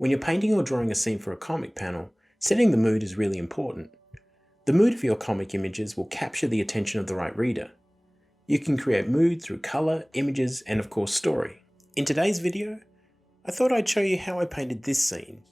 When you're painting or drawing a scene for a comic panel, setting the mood is really important. The mood of your comic images will capture the attention of the right reader. You can create mood through colour, images, and of course story. In today's video, I thought I'd show you how I painted this scene,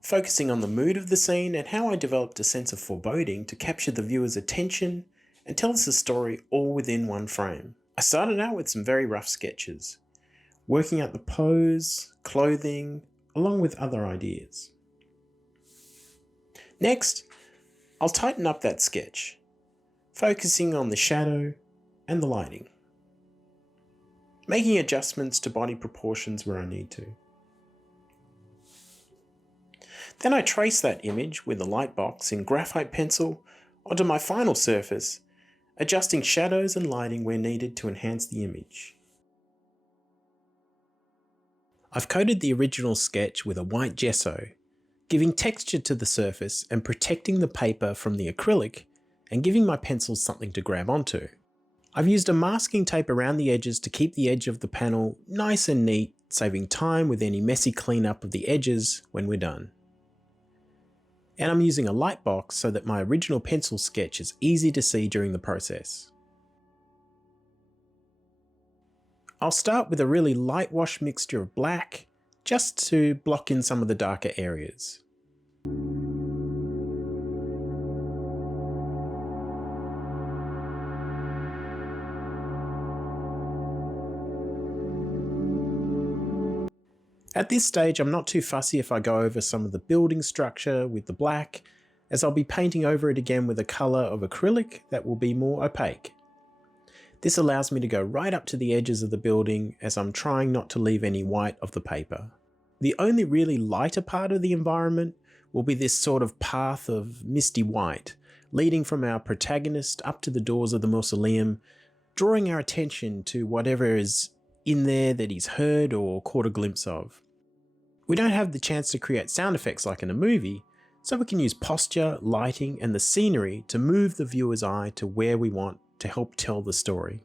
focusing on the mood of the scene and how I developed a sense of foreboding to capture the viewer's attention and tell us a story all within one frame. I started out with some very rough sketches, working out the pose, clothing, along with other ideas. Next, I'll tighten up that sketch, focusing on the shadow and the lighting, making adjustments to body proportions where I need to. Then I trace that image with a light box in graphite pencil onto my final surface, adjusting shadows and lighting where needed to enhance the image. I've coated the original sketch with a white gesso, giving texture to the surface and protecting the paper from the acrylic and giving my pencils something to grab onto. I've used a masking tape around the edges to keep the edge of the panel nice and neat, saving time with any messy cleanup of the edges when we're done. And I'm using a light box so that my original pencil sketch is easy to see during the process. I'll start with a really light wash mixture of black, just to block in some of the darker areas. At this stage, I'm not too fussy if I go over some of the building structure with the black, as I'll be painting over it again with a colour of acrylic that will be more opaque. This allows me to go right up to the edges of the building as I'm trying not to leave any white of the paper. The only really lighter part of the environment will be this sort of path of misty white, leading from our protagonist up to the doors of the mausoleum, drawing our attention to whatever is in there that he's heard or caught a glimpse of. We don't have the chance to create sound effects like in a movie, so we can use posture, lighting, and the scenery to move the viewer's eye to where we want to help tell the story.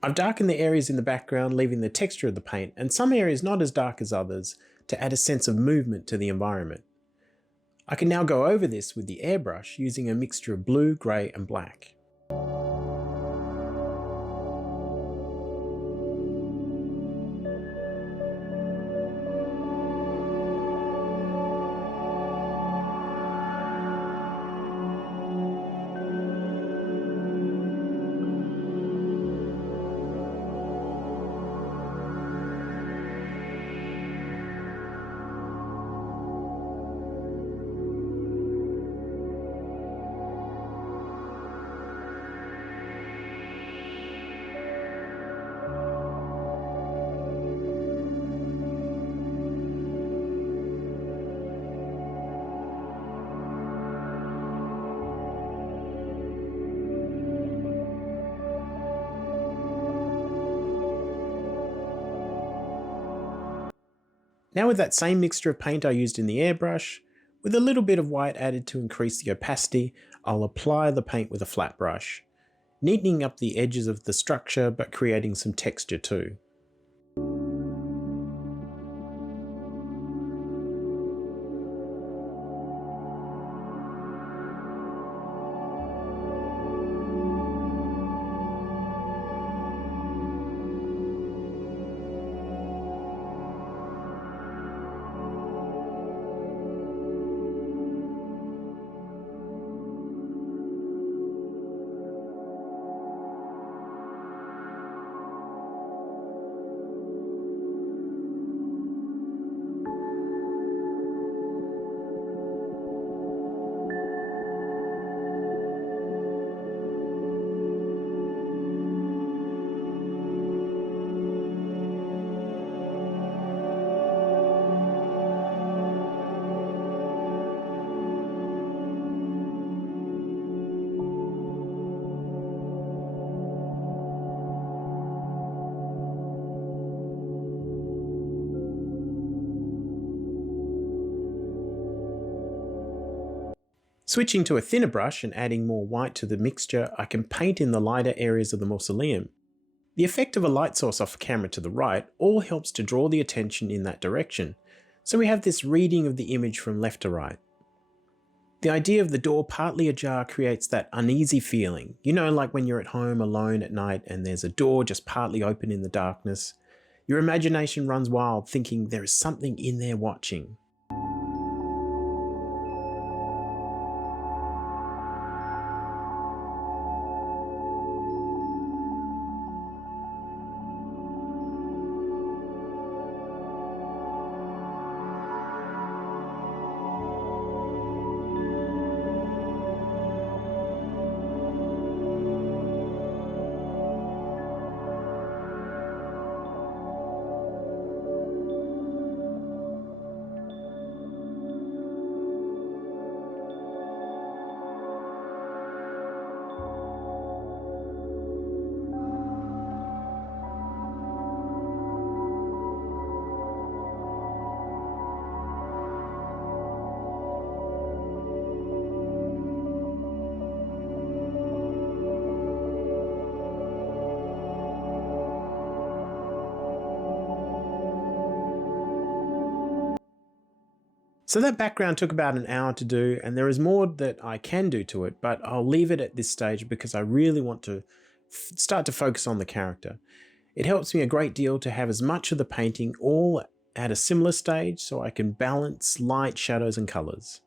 I've darkened the areas in the background, leaving the texture of the paint, and some areas not as dark as others, to add a sense of movement to the environment. I can now go over this with the airbrush using a mixture of blue, grey and black. Now with that same mixture of paint I used in the airbrush, with a little bit of white added to increase the opacity, I'll apply the paint with a flat brush, neatening up the edges of the structure but creating some texture too. Switching to a thinner brush and adding more white to the mixture, I can paint in the lighter areas of the mausoleum. The effect of a light source off camera to the right all helps to draw the attention in that direction, so we have this reading of the image from left to right. The idea of the door partly ajar creates that uneasy feeling, you know, like when you're at home alone at night and there's a door just partly open in the darkness. Your imagination runs wild thinking there is something in there watching. So that background took about an hour to do, and there is more that I can do to it, but I'll leave it at this stage because I really want to start to focus on the character. It helps me a great deal to have as much of the painting all at a similar stage so I can balance light, shadows and colours.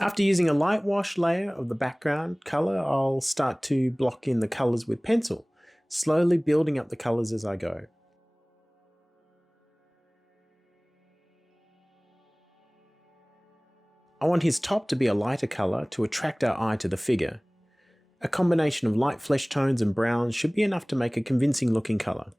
After using a light wash layer of the background colour, I'll start to block in the colours with pencil, slowly building up the colours as I go. I want his top to be a lighter colour to attract our eye to the figure. A combination of light flesh tones and browns should be enough to make a convincing looking colour.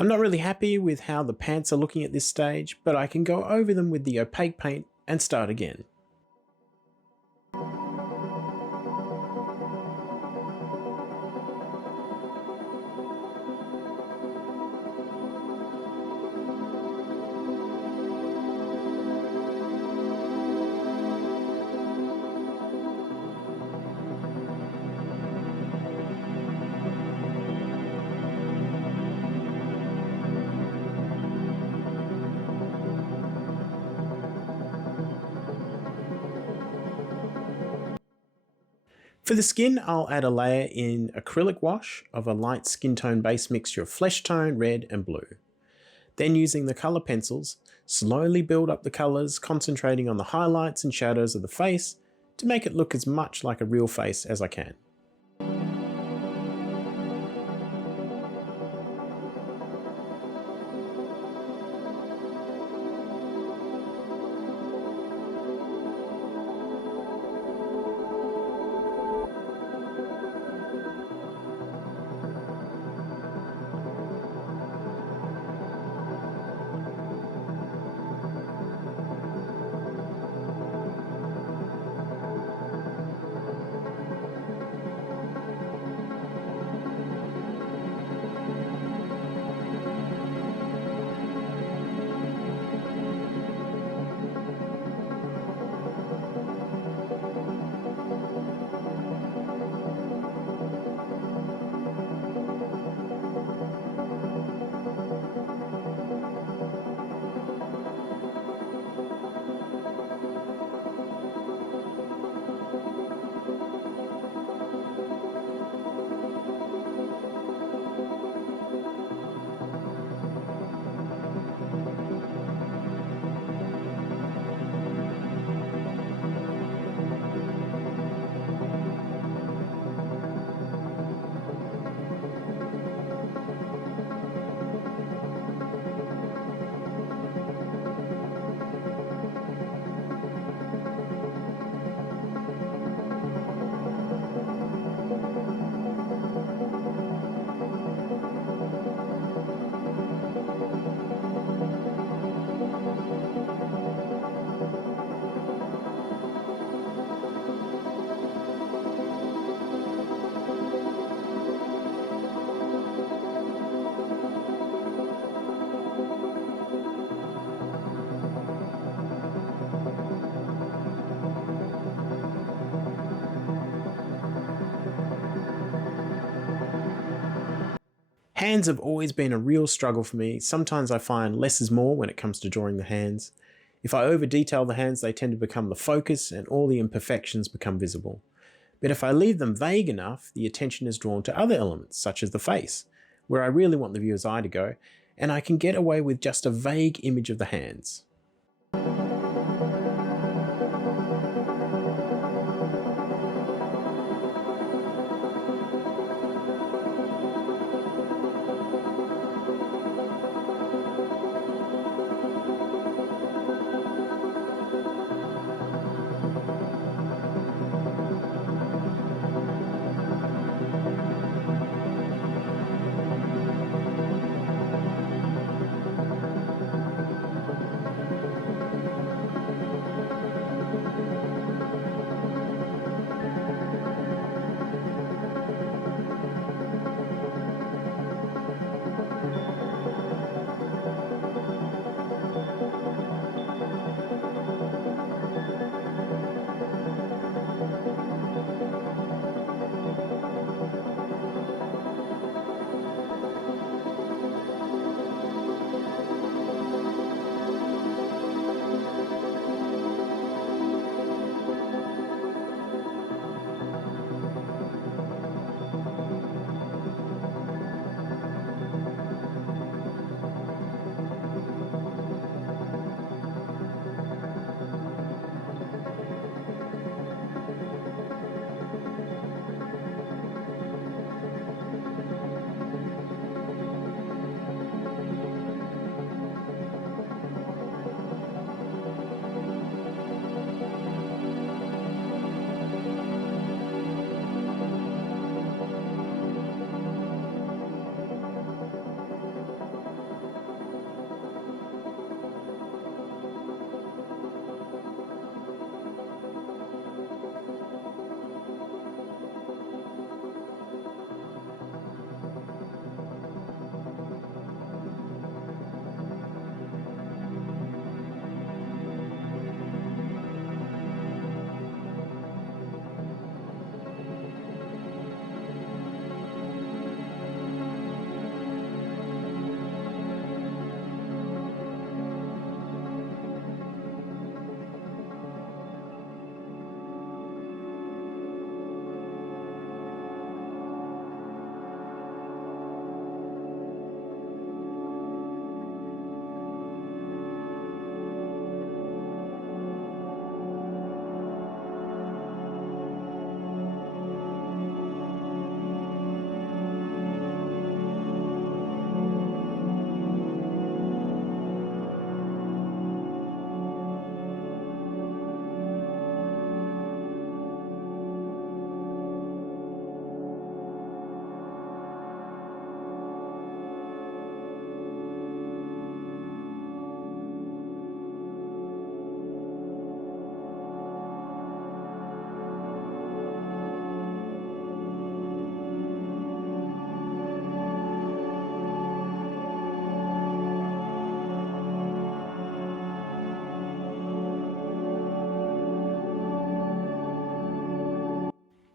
I'm not really happy with how the pants are looking at this stage, but I can go over them with the opaque paint and start again. For the skin, I'll add a layer in acrylic wash of a light skin tone base mixture of flesh tone, red and blue. Then using the colour pencils, slowly build up the colours, concentrating on the highlights and shadows of the face to make it look as much like a real face as I can. Hands have always been a real struggle for me. Sometimes I find less is more when it comes to drawing the hands. If I over detail the hands, they tend to become the focus and all the imperfections become visible. But if I leave them vague enough, the attention is drawn to other elements, such as the face, where I really want the viewer's eye to go, and I can get away with just a vague image of the hands.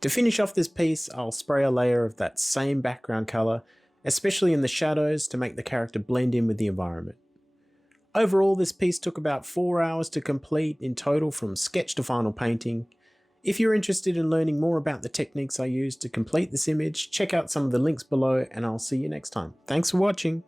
To finish off this piece, I'll spray a layer of that same background colour, especially in the shadows to make the character blend in with the environment. Overall, this piece took about 4 hours to complete in total from sketch to final painting. If you're interested in learning more about the techniques I used to complete this image, check out some of the links below and I'll see you next time. Thanks for watching.